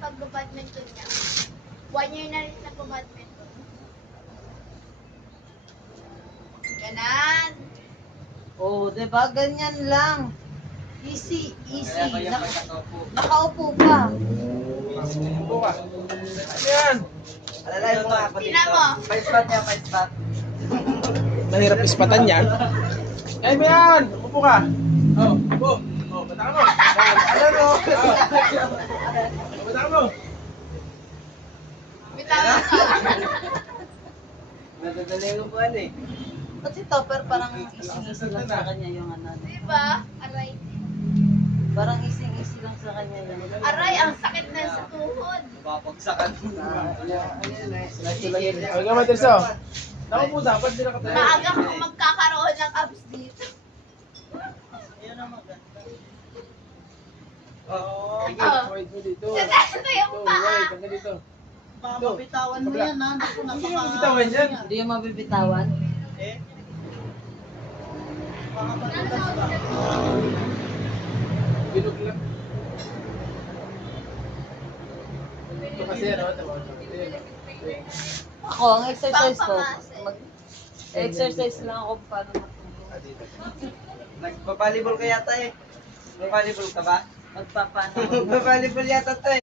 pag-badminton niya. 1 year na rin nag-badminton. Ganan. Oh, diba? Ganyan lang. Easy, easy. Kaya Nakaupo ka. Upo ka. Ano yan? Alalay mo nga ako Tingnan dito. mo. Pa-spot niya, pa-spot. Mahirap ispatan yan. Kaya mo yan! Upo ka! Oh, upo! Oh, bataka mo! Alam mo? Bataka mo! Bitawan ka. Nadadali ko po ano eh. Kasi Topper parang easy-easy lang sa kanya yung ano. Diba? Aray. Parang easy-easy lang sa kanya yan. Aray, ang sakit na sa tuhod. Papagsakan mo na. Huwag ka matirso. Naku po, dapat din nakatayo. Maaga kang magkakaroon ng abs dito. Yun ang maganda. Oo. Sige, wide mo dito. Ito yung Ito, paa. wide. Hanggang dito. Baka mabitawan mo yan ha. Naku, Hindi mo bitawan yan. Hindi yung mabibitawan. Eh? Baka matutas ka. Bilog lang. Ito kasi ano, ito. Ako, ang exercise ko, Pangpamase. exercise lang ako paano matulog. Nagpa-volleyball ka yata eh. Nagpa-volleyball ka ba? Magpapano. Nagpa-volleyball yata to eh.